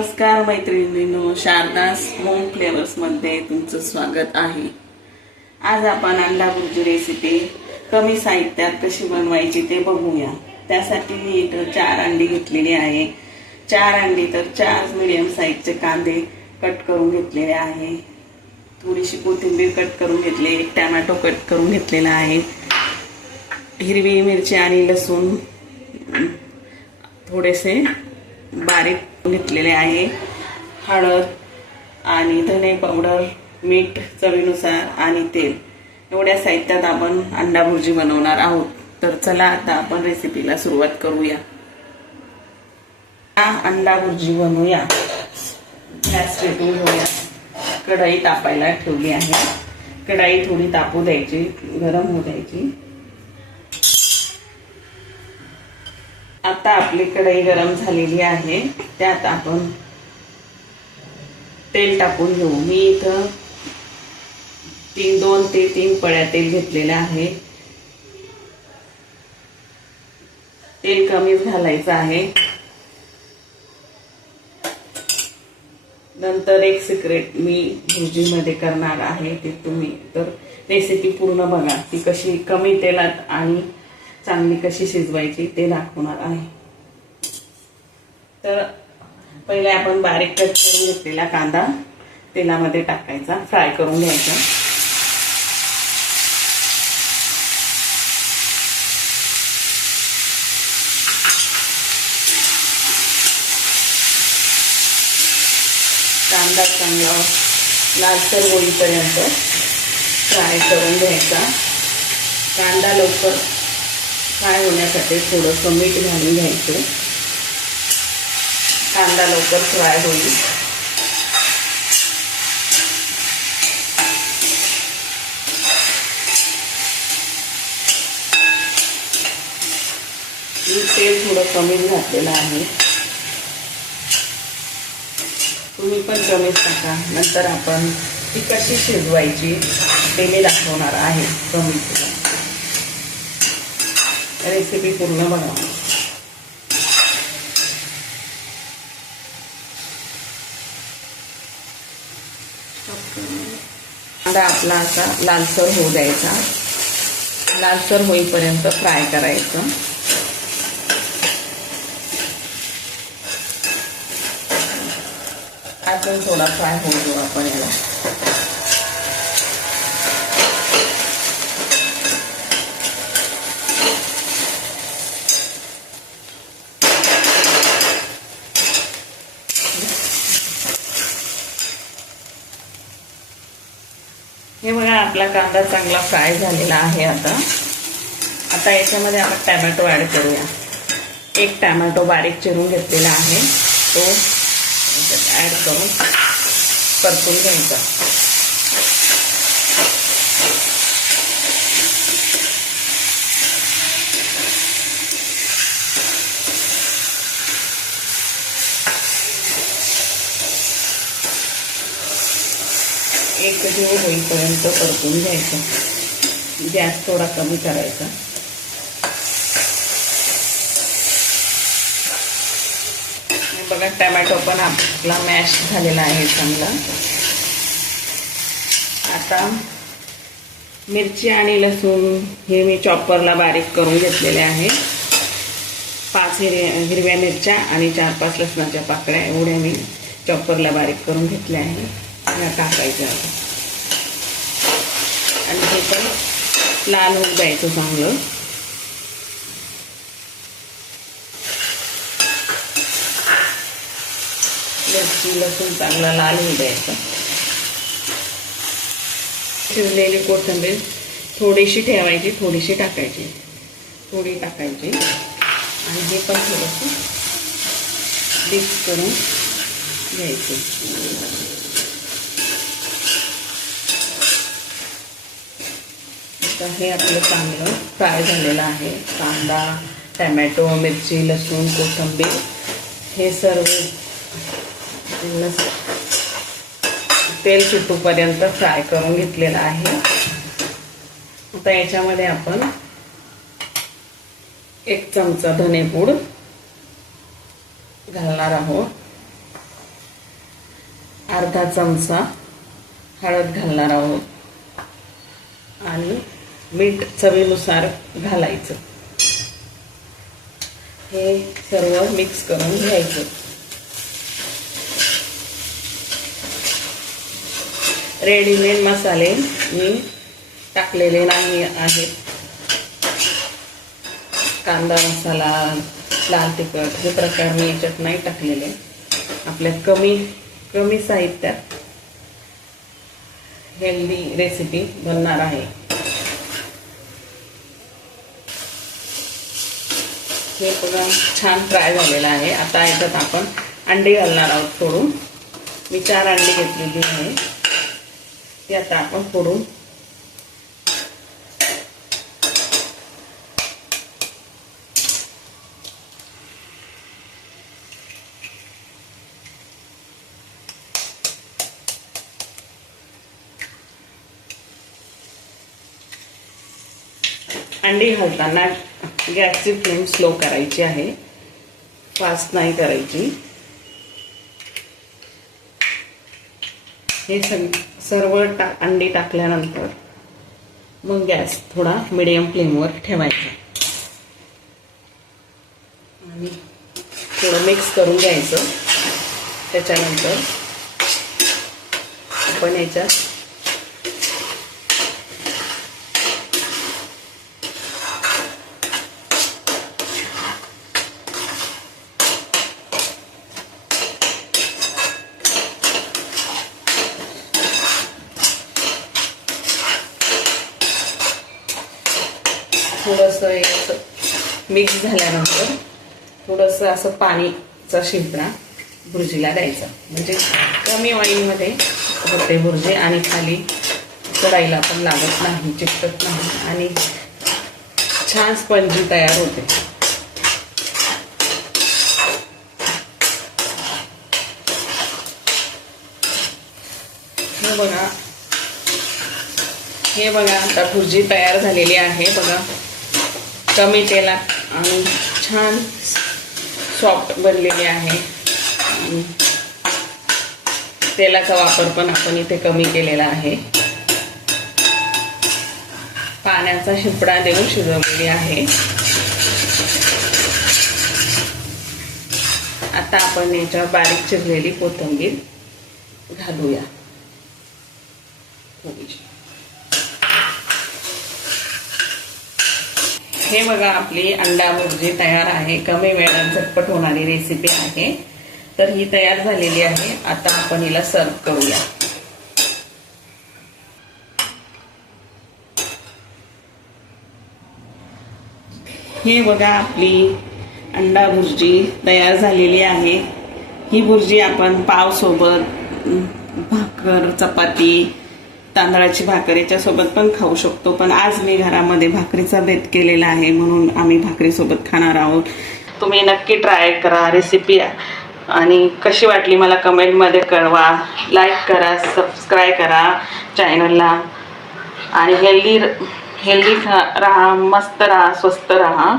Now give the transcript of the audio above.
नमस्कार मैत्रिणींनो शारदास होम फ्लेवर्समध्ये तुमचं स्वागत आहे. आज आपण अंडा भुर्जी रेसिपी कमी साहित्यात कशी बनवायची ते बघूया. त्यासाठी मी इथं चार अंडी घेतलेली आहे. चार अंडी तर चार मिडियम साईजचे कांदे कट करून घेतलेले आहे. थोडीशी कोथिंबीर कट करून घेतली एक टॅमॅटो कट करून घेतलेला आहे. हिरवी मिरची आणि लसूण थोडेसे बारीक घेतलेले आहे. हळद आणि धने पावडर मीठ चवीनुसार आणि तेल. एवढ्या साहित्यात आपण अंडा भुर्जी बनवणार आहोत. तर चला आता आपण रेसिपीला सुरुवात करूया. अंडा भुर्जी बनवूया. गॅस पेटून घेऊया कढई तापायला ठेवली आहे. कढाई थोडी तापू द्यायची गरम होऊ द्यायची. आता आपली कढई गरम झालेली आहे. त्यात आपण तेल टाकून घेऊ. मी इथं तीन दोन ते तीन पळ्या तेल घेतलेलं आहे. तेल कमीच घालायचं आहे. नंतर एक सिक्रेट मी भुजीमध्ये करणार आहे ते तुम्ही तर रेसिपी पूर्ण बघा. ती कशी कमी तेलात आणि चांगली कशी शिजवायची ते दाखवणार आहे. तर पहिले आपण बारीक कट करून घेतलेला कांदा तेलामध्ये टाकायचा फ्राय करून घ्यायचा. कांदा चांगला लालसर होईपर्यंत फ्राय करून घ्यायचा. कांदा लवकर फ्राय होण्यासाठी थोडंसं मीठ घालून घ्यायचं. कांदा लवकर फ्राय होईल. मी तेल थोडं कमीच घातलेलं आहे. तुम्ही पण कमीच टाका. नंतर आपण ती कशी शिजवायची ते मी दाखवणार आहे कमी रेसिपी पूर्ण बघा. कांदा आपला असा लालसर होऊ द्यायचा. लालसर होईपर्यंत फ्राय करायचं. अजून थोडा फ्राय होऊ देऊ आपण याला हे बघा आपला कांदा चांगला फ्राय झालेला आहे आता. आता याच्यामध्ये आपण टॅमॅटो ॲड करूया. एक टॅमॅटो बारीक चिरून घेतलेला आहे. तो ॲड करून परतून घ्यायचा. एक जीव होईपर्यंत परतून घ्यायचं. गॅस थोडा कमी करायचा. बघा टमॅटो पण आपला मॅश झालेला आहे चांगला. आता मिरची आणि लसूण हे मी चॉपरला बारीक करून घेतलेले आहे. पाच हिरव्या हिरव्या मिरच्या आणि चार पाच लसणाच्या पाकळ्या एवढ्या मी चॉपरला बारीक करून घेतल्या आहे या टाकायच्या आणि हे पण लाल होऊ द्यायचं चांगलं. मिरची लसूण चांगला लाल होऊ द्यायचा शिजलेली कोथिंबीर थोडीशी ठेवायची थोडीशी टाकायची. थोडी टाकायची. आणि हे पण थोडंसं मिक्स करून घ्यायचं. तर हे आपलं चांगलं फ्राय झालेलं आहे. कांदा टमॅटो मिरची लसूण कोथिंबीर. हे सर्व तेल सुटूपर्यंत फ्राय करून घेतलेलं आहे. आता याच्यामध्ये आपण एक चमचा धनेपूड घालणार आहोत. अर्धा चमचा हळद घालणार आहोत. आणि मीठ चवीनुसार घालायचं. हे सर्व मिक्स करून घ्यायचं. रेडीमेड मसाले मी टाकलेले नाही आहेत. कांदा मसाला लाल तिखट हे प्रकार मी याच्यात नाही टाकलेले. आपल्या कमी कमी साहित्यात हेल्दी रेसिपी बनणार आहे. हे बघा छान फ्राय झालेला आहे. आता याच्यात आपण अंडी घालणार आहोत फोडून. मी चार अंडी घेतलेली आहे. ती आता आपण फोडून अंडी घालताना गॅसची फ्लेम स्लो करायची आहे. फास्ट नाही करायची. हे सग सर्व टा अंडी टाकल्यानंतर मग गॅस थोडा मिडियम फ्लेमवर ठेवायचा. आणि थोडं मिक्स करून घ्यायचं. त्याच्यानंतर आपण याच्यात थोडंसं याचं मिक्स झाल्यानंतर थोडंसं असं पाणीचा शिंपणा भुर्जीला द्यायचा. म्हणजे कमी ऑइलमध्ये होते भुर्जी आणि खाली कढाईला पण लागत नाही चिकटत नाही आणि छान स्पंजी तयार होते. हे बघा. हे बघा आता भुर्जी तयार झालेली आहे. बघा. कमी तेलात आणि छान सॉफ्ट बनलेली आहे. आणि तेलाचा वापर पण आपण इथे कमी केलेला आहे. पाण्याचा शिपडा देऊन शिजवलेली आहे. आता आपण याच्यावर बारीक चिरलेली कोथिंबीर घालूया. थोडीशी हे बघा आपली अंडा भुर्जी तयार आहे. कमी वेळात झटपट होणारी रेसिपी आहे. तर ही तयार झालेली आहे. आता आपण हिला सर्व करूया. हे बघा आपली अंडा भुर्जी तयार झालेली आहे. ही भुर्जी आपण पाव सोबत भाकर चपाती तांदळाची भाकरीच्या सोबत पण खाऊ शकतो. पण आज मी घरामध्ये भाकरीचा बेत केलेला आहे म्हणून आम्ही भाकरीसोबत खाणार आहोत. तुम्ही नक्की ट्राय करा रेसिपी आणि कशी वाटली मला कमेंटमध्ये कळवा. लाईक करा सबस्क्राईब करा चॅनलला आणि हेल्दी हेल्दी राहा मस्त राहा स्वस्त राहा.